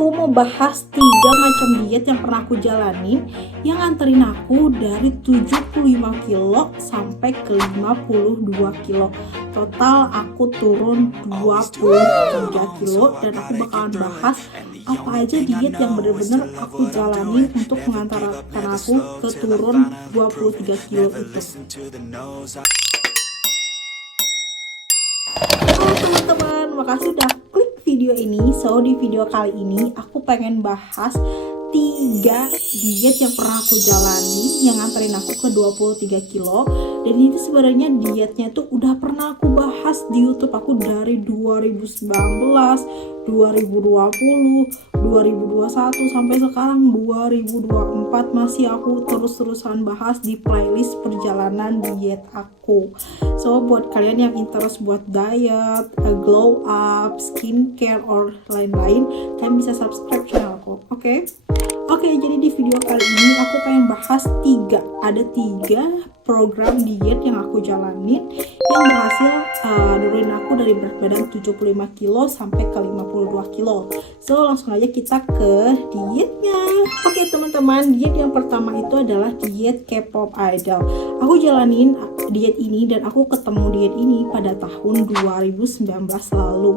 aku mau bahas 3 macam diet yang pernah aku jalani yang nganterin aku dari 75 kilo sampai ke 52 kilo. Total aku turun 23 kilo dan aku bakalan bahas apa aja diet yang bener-bener aku jalanin untuk mengantarkan aku ke turun 23 kilo itu. Halo teman-teman, makasih udah klik video ini. So di video kali ini aku pengen bahas 3 diet yang pernah aku jalani yang nganterin aku ke 23 kilo. Dan ini sebenarnya dietnya tuh udah pernah aku bahas di YouTube aku dari 2019, 2020, 2021 sampai sekarang 2024 masih aku terus-terusan bahas di playlist perjalanan diet aku. So buat kalian yang interest buat diet, glow up, skincare or lain-lain, kalian bisa subscribe channel aku. Oke, jadi di video kali ini aku pengen bahas 3 program diet yang aku jalanin yang berhasil nurunin aku dari berat badan 75 kilo sampai ke 52 kilo. So langsung aja kita ke dietnya. Oke teman-teman, diet yang pertama itu adalah diet K-pop idol. Aku jalanin diet ini dan aku ketemu diet ini pada tahun 2019 lalu.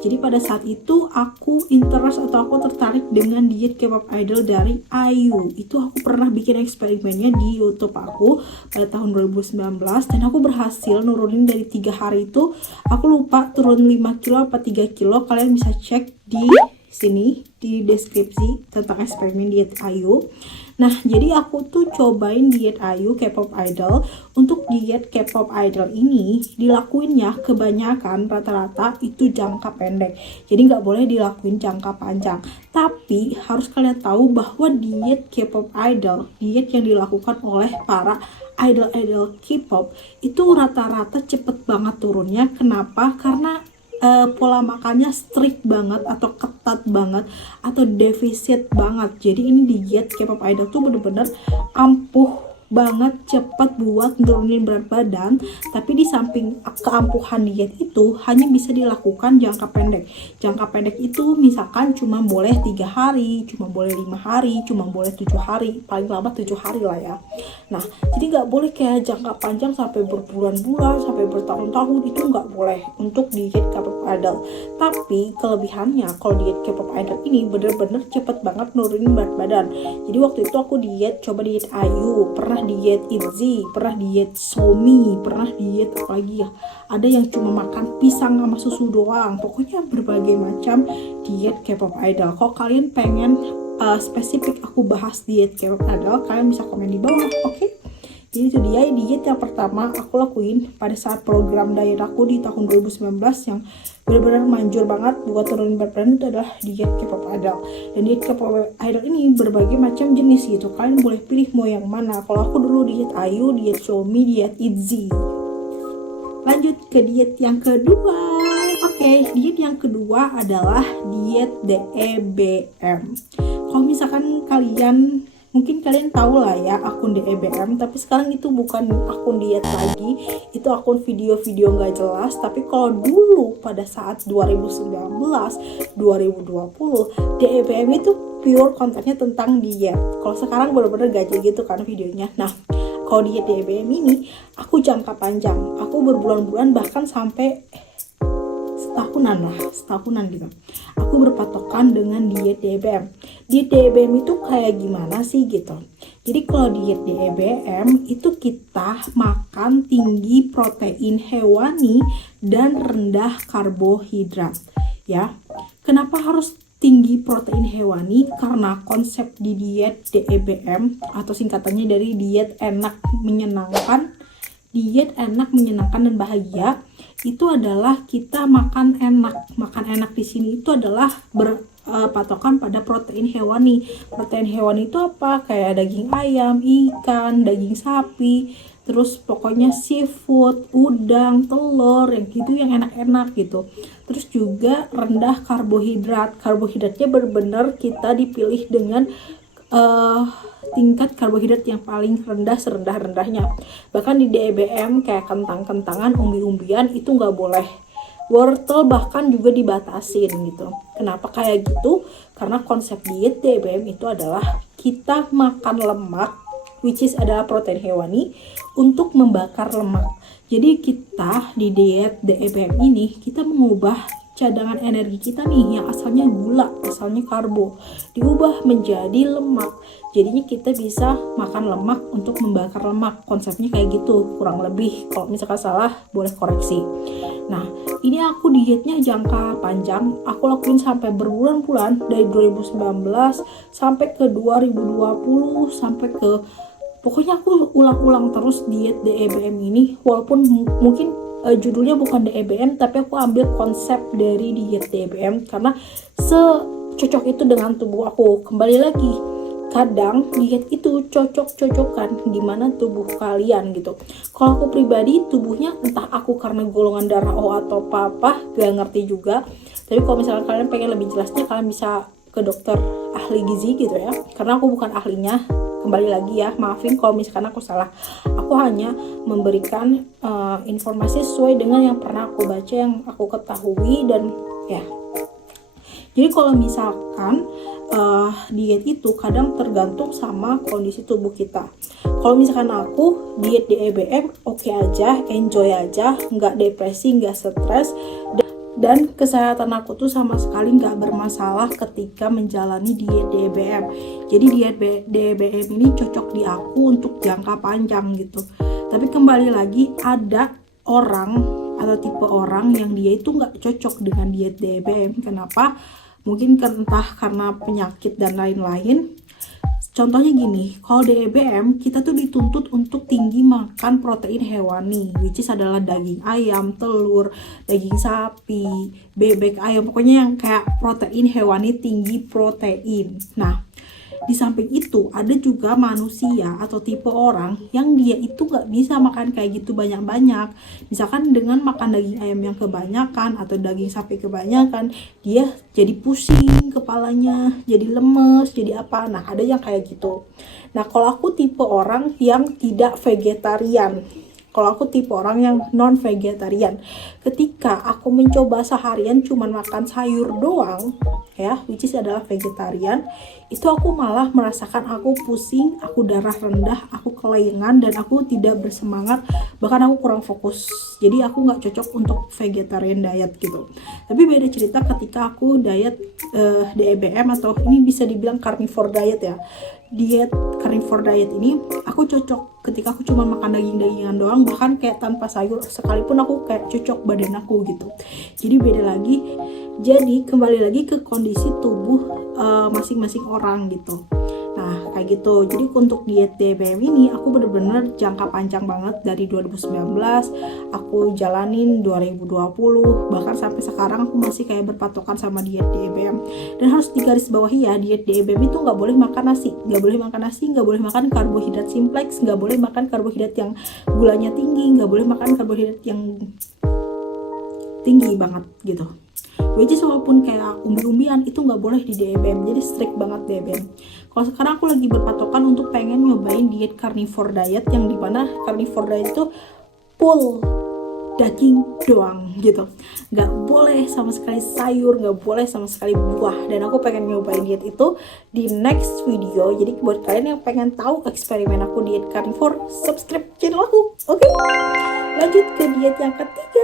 Jadi pada saat itu aku interest atau aku tertarik dengan diet K-pop idol dari IU. Itu aku pernah bikin eksperimennya di YouTube aku pada tahun 2019 dan aku berhasil nurunin dari 3 hari itu. Aku lupa turun 5 kilo apa 3 kilo. Kalian bisa cek di sini di deskripsi tentang eksperimen diet IU. Nah, jadi aku tuh cobain diet IU K-pop idol. Untuk diet K-pop idol ini dilakuinnya kebanyakan rata-rata itu jangka pendek. Jadi nggak boleh dilakuin jangka panjang. Tapi harus kalian tahu bahwa diet K-pop idol, diet yang dilakukan oleh para idol-idol K-pop itu rata-rata cepet banget turunnya. Kenapa? Karena pola makannya strict banget atau ketat banget atau defisit banget. Jadi ini diet K-pop idol tuh bener-bener ampuh banget, cepat buat nurunin berat badan. Tapi di samping keampuhan diet itu hanya bisa dilakukan jangka pendek. Jangka pendek itu misalkan cuma boleh 3 hari, cuma boleh 5 hari, cuma boleh 7 hari, paling lama 7 hari lah ya. Nah, jadi nggak boleh kayak jangka panjang sampai berbulan-bulan, sampai bertahun-tahun, itu nggak boleh untuk diet K-pop idol. Tapi kelebihannya kalau diet K-pop idol ini bener-bener cepet banget nurunin berat badan. Jadi waktu itu aku coba diet IU, pernah diet ITZY, pernah diet Somi, pernah diet apa lagi ya, ada yang cuma makan pisang sama susu doang. Pokoknya berbagai macam diet K-pop idol. Kalau kalian pengen spesifik aku bahas diet K-pop idol, kalian bisa komen di bawah. Oke? Jadi itu dia diet yang pertama aku lakuin pada saat program diet aku di tahun 2019 yang benar-benar manjur banget buat turunin berat badan, itu adalah diet K-pop idol. Dan diet K-pop idol ini berbagai macam jenis gitu. Kalian boleh pilih mau yang mana. Kalau aku dulu diet IU, diet Xiaomi, diet ITZY. Lanjut ke diet yang kedua. Oke, diet yang kedua adalah diet DEBM. Kalau misalkan mungkin kalian tahu lah ya akun DEBM, tapi sekarang itu bukan akun diet lagi, itu akun video-video nggak jelas. Tapi kalau dulu pada saat 2019, 2020, DEBM itu pure kontennya tentang diet. Kalau sekarang bener-bener gak gitu kan videonya. Nah, kalau diet DEBM ini aku jangka panjang, aku berbulan-bulan bahkan sampai setahunan gitu. Aku berpatokan dengan diet DEBM. Diet DEBM itu kayak gimana sih gitu. Jadi kalau diet DEBM itu kita makan tinggi protein hewani dan rendah karbohidrat ya. Kenapa harus tinggi protein hewani? Karena konsep di diet DEBM atau singkatannya dari diet enak menyenangkan dan bahagia, itu adalah kita makan enak. Makan enak di sini itu adalah berpatokan pada protein hewani. Protein hewani itu apa? Kayak daging ayam, ikan, daging sapi, terus pokoknya seafood, udang, telur, yang gitu, yang enak-enak gitu. Terus juga rendah karbohidrat. Karbohidratnya benar-benar kita dipilih dengan tingkat karbohidrat yang paling rendah serendah-rendahnya. Bahkan di DEBM kayak kentang-kentangan, umbi-umbian itu nggak boleh wortel bahkan juga dibatasin gitu. Kenapa kayak gitu? Karena konsep diet DBM itu adalah kita makan lemak, which is adalah protein hewani, untuk membakar lemak. Jadi kita di diet DBM ini kita mengubah cadangan energi kita nih yang asalnya gula, asalnya karbo, diubah menjadi lemak. Jadinya kita bisa makan lemak untuk membakar lemak. Konsepnya kayak gitu kurang lebih. Kalau misalkan salah boleh koreksi. Nah, ini aku dietnya jangka panjang. Aku lakuin sampai berbulan-bulan dari 2019 sampai ke 2020 sampai ke, pokoknya aku ulang-ulang terus diet DEBM ini. Walaupun mungkin judulnya bukan DEBM, tapi aku ambil konsep dari diet DEBM karena secocok itu dengan tubuh aku. Kembali lagi, kadang diet itu cocok-cocokan gimana tubuh kalian gitu. Kalau aku pribadi, tubuhnya entah aku karena golongan darah O atau apa, gak ngerti juga. Tapi kalau misalnya kalian pengen lebih jelasnya, kalian bisa ke dokter ahli gizi gitu ya, karena aku bukan ahlinya. Kembali lagi ya, maafin kalau misalkan aku salah. Aku hanya memberikan informasi sesuai dengan yang pernah aku baca, yang aku ketahui, dan ya. Jadi kalau misalkan diet itu kadang tergantung sama kondisi tubuh kita. Kalau misalkan aku diet DEBM oke aja, enjoy aja, nggak depresi, nggak stres, dan kesehatan aku tuh sama sekali nggak bermasalah ketika menjalani diet DEBM. Jadi diet DEBM ini cocok di aku untuk jangka panjang gitu. Tapi kembali lagi, ada orang atau tipe orang yang dia itu nggak cocok dengan diet DEBM. Kenapa? Mungkin entah karena penyakit dan lain-lain. Contohnya gini, kalau DEBM kita tuh dituntut untuk tinggi makan protein hewani, which is adalah daging ayam, telur, daging sapi, bebek ayam, pokoknya yang kayak protein hewani, tinggi protein. Nah, di samping itu ada juga manusia atau tipe orang yang dia itu gak bisa makan kayak gitu banyak-banyak. Misalkan dengan makan daging ayam yang kebanyakan atau daging sapi kebanyakan, dia jadi pusing kepalanya, jadi lemes, jadi apa. Nah, ada yang kayak gitu. Nah, kalau aku tipe orang yang tidak vegetarian, kalau aku tipe orang yang non vegetarian, ketika aku mencoba seharian cuman makan sayur doang ya, which is adalah vegetarian, itu aku malah merasakan aku pusing, aku darah rendah, aku kelengan, dan aku tidak bersemangat, bahkan aku kurang fokus. Jadi aku nggak cocok untuk vegetarian diet gitu. Tapi beda cerita ketika aku diet DEBM, atau ini bisa dibilang carnivore diet ya. Diet carnivore diet ini aku cocok ketika aku cuma makan daging-dagingan doang, bahkan kayak tanpa sayur sekalipun aku kayak cocok badan aku gitu. Jadi beda lagi. Jadi kembali lagi ke kondisi tubuh masing-masing orang gitu. Nah kayak gitu. Jadi untuk diet DBM ini aku bener-bener jangka panjang banget, dari 2019 aku jalanin 2020, bahkan sampai sekarang aku masih kayak berpatokan sama diet DBM. Dan harus digarisbawahi ya, diet DBM itu nggak boleh makan nasi, nggak boleh makan karbohidrat simplex, nggak boleh makan karbohidrat yang gulanya tinggi, nggak boleh makan karbohidrat yang tinggi banget gitu. Which is walaupun kayak umbi-umbian itu nggak boleh di DEBM, jadi strict banget DEBM. Kalau sekarang aku lagi berpatokan untuk pengen nyobain diet carnivore diet, yang dimana carnivore diet itu full daging doang gitu, nggak boleh sama sekali sayur, nggak boleh sama sekali buah. Dan aku pengen nyobain diet itu di next video. Jadi buat kalian yang pengen tahu eksperimen aku diet carnivore, subscribe channel aku. Oke? Lanjut ke diet yang ketiga.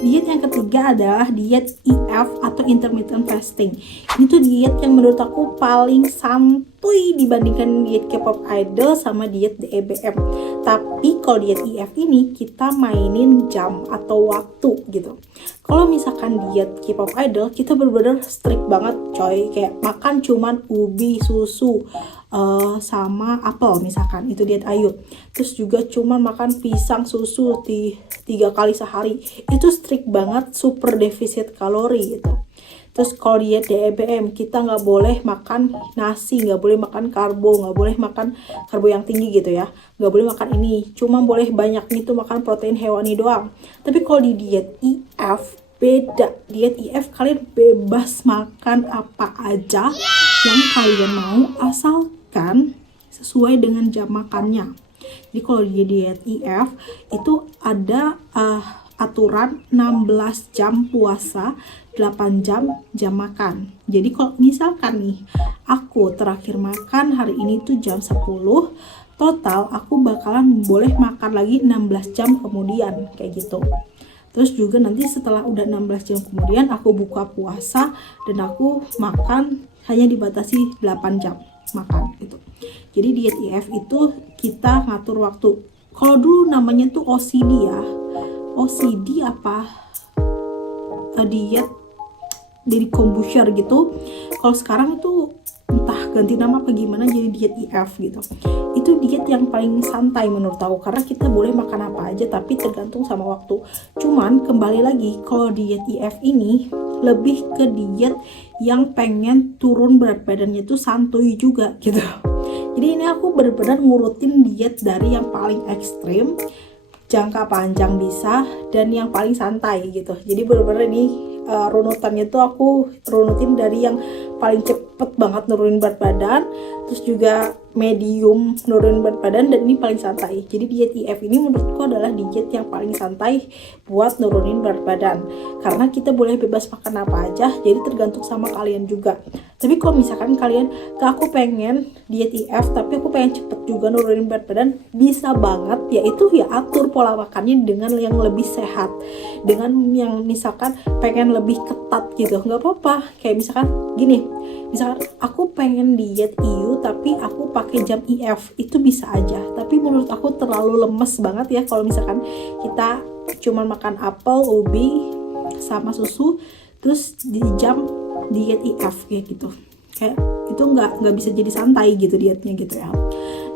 Diet yang ketiga adalah diet IF atau intermittent fasting. Ini tuh diet yang menurut aku paling santuy dibandingkan diet K-pop idol sama diet DEBM. Tapi kalau diet IF ini kita mainin jam atau waktu gitu. Kalau misalkan diet K-pop idol, kita bener-bener strict banget coy, kayak makan cuman ubi, susu, sama apel misalkan, itu diet Ayu. Terus juga cuman makan pisang, susu 3 kali sehari, itu strict banget, super defisit kalori gitu. Terus kalau diet DEBM kita nggak boleh makan nasi, nggak boleh makan karbo, nggak boleh makan karbo yang tinggi gitu ya, nggak boleh makan ini, cuma boleh banyaknya itu makan protein hewani doang. Tapi kalau di diet IF beda, diet IF kalian bebas makan apa aja yang kalian mau, asalkan sesuai dengan jam makannya. Jadi kalau di diet IF itu ada aturan 16 jam puasa, 8 jam makan. Jadi kalau misalkan nih aku terakhir makan hari ini tuh jam 10, total aku bakalan boleh makan lagi 16 jam kemudian kayak gitu. Terus juga nanti setelah udah 16 jam kemudian aku buka puasa dan aku makan hanya dibatasi 8 jam makan gitu. Jadi diet IF itu kita ngatur waktu. Kalau dulu namanya tuh OCD ya. OCD apa? Diet dari Corbusier gitu. Kalau sekarang tuh entah ganti nama apa gimana jadi diet IF gitu. Itu diet yang paling santai menurut aku karena kita boleh makan apa aja tapi tergantung sama waktu. Cuman kembali lagi kalau diet IF ini lebih ke diet yang pengen turun berat badannya tuh santuy juga gitu. Jadi ini aku benar-benar ngurutin diet dari yang paling ekstrim, jangka panjang bisa, dan yang paling santai gitu. Jadi benar-benar ini runutannya tuh aku runutin dari yang paling cepet banget nurunin berat badan, terus juga medium nurunin berat badan, dan ini paling santai. Jadi diet IF ini menurutku adalah diet yang paling santai buat nurunin berat badan karena kita boleh bebas makan apa aja, jadi tergantung sama kalian juga. Tapi kalau misalkan kalian aku pengen diet IF tapi aku pengen cepet juga nurunin berat badan, bisa banget, yaitu ya atur pola makannya dengan yang lebih sehat, dengan yang misalkan pengen lebih ketat gitu, nggak apa-apa. Kayak misalkan gini, misalkan aku pengen diet IU tapi aku pakai jam IF, itu bisa aja. Tapi menurut aku terlalu lemes banget ya kalau misalkan kita cuma makan apel, ubi sama susu terus di jam diet IF kayak gitu. Kayak itu nggak bisa jadi santai gitu dietnya gitu ya.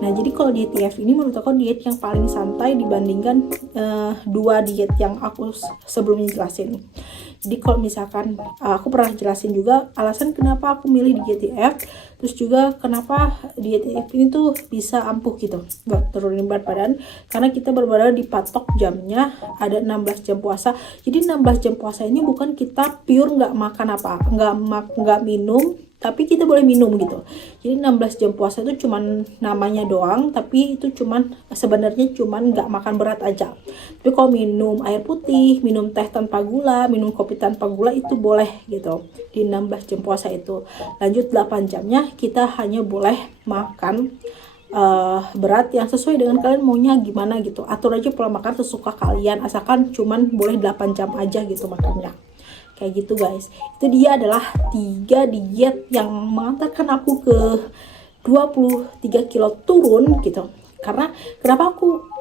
Nah jadi kalau diet IF ini menurut aku diet yang paling santai dibandingkan dua diet yang aku sebelumnya jelasin. Jadi kalau misalkan aku pernah jelasin juga alasan kenapa aku milih diet IF, terus juga kenapa diet IF ini tuh bisa ampuh gitu, nggak turunin berat badan, karena kita benar-benar dipatok jamnya, ada 16 jam puasa. Jadi 16 jam puasa ini bukan kita pure nggak makan apa, nggak minum, tapi kita boleh minum gitu. Jadi 16 jam puasa itu cuman namanya doang, tapi itu cuman sebenarnya cuman nggak makan berat aja. Tapi kalau minum air putih, minum teh tanpa gula, minum kopi tanpa gula itu boleh gitu di 16 jam puasa itu. Lanjut 8 jamnya kita hanya boleh makan berat yang sesuai dengan kalian maunya gimana gitu. Atur aja pola makan sesuka kalian, asalkan cuman boleh 8 jam aja gitu makannya. Kayak gitu guys. Itu dia adalah 3 diet yang mengantarkan aku ke 23 kilo turun gitu. Karena kenapa aku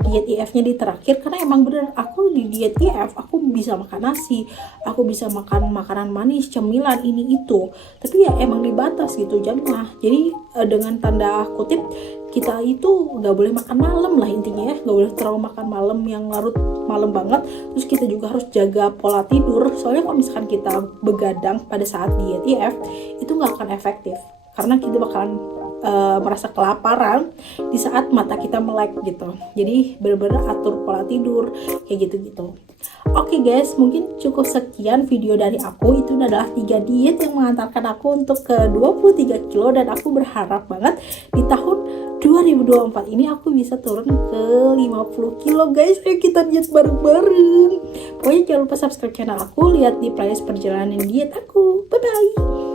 diet IF-nya di terakhir, karena emang bener aku di diet IF aku bisa makan nasi, aku bisa makan makanan manis, cemilan ini itu, tapi ya emang dibatas gitu jamnya. Jadi dengan tanda kutip kita itu nggak boleh makan malam lah intinya ya, nggak boleh terlalu makan malam yang larut malam banget. Terus kita juga harus jaga pola tidur, soalnya kalau misalkan kita begadang pada saat diet IF itu nggak akan efektif karena kita bakalan merasa kelaparan di saat mata kita melek gitu. Jadi benar-benar atur pola tidur kayak gitu-gitu. Oke guys, mungkin cukup sekian video dari aku. Itu adalah 3 diet yang mengantarkan aku untuk ke 23 kilo, dan aku berharap banget di tahun 2024 ini aku bisa turun ke 50 kilo guys. Ayo kita diet bareng-bareng. Pokoknya jangan lupa subscribe channel aku, lihat di playlist perjalanan diet aku. Bye bye.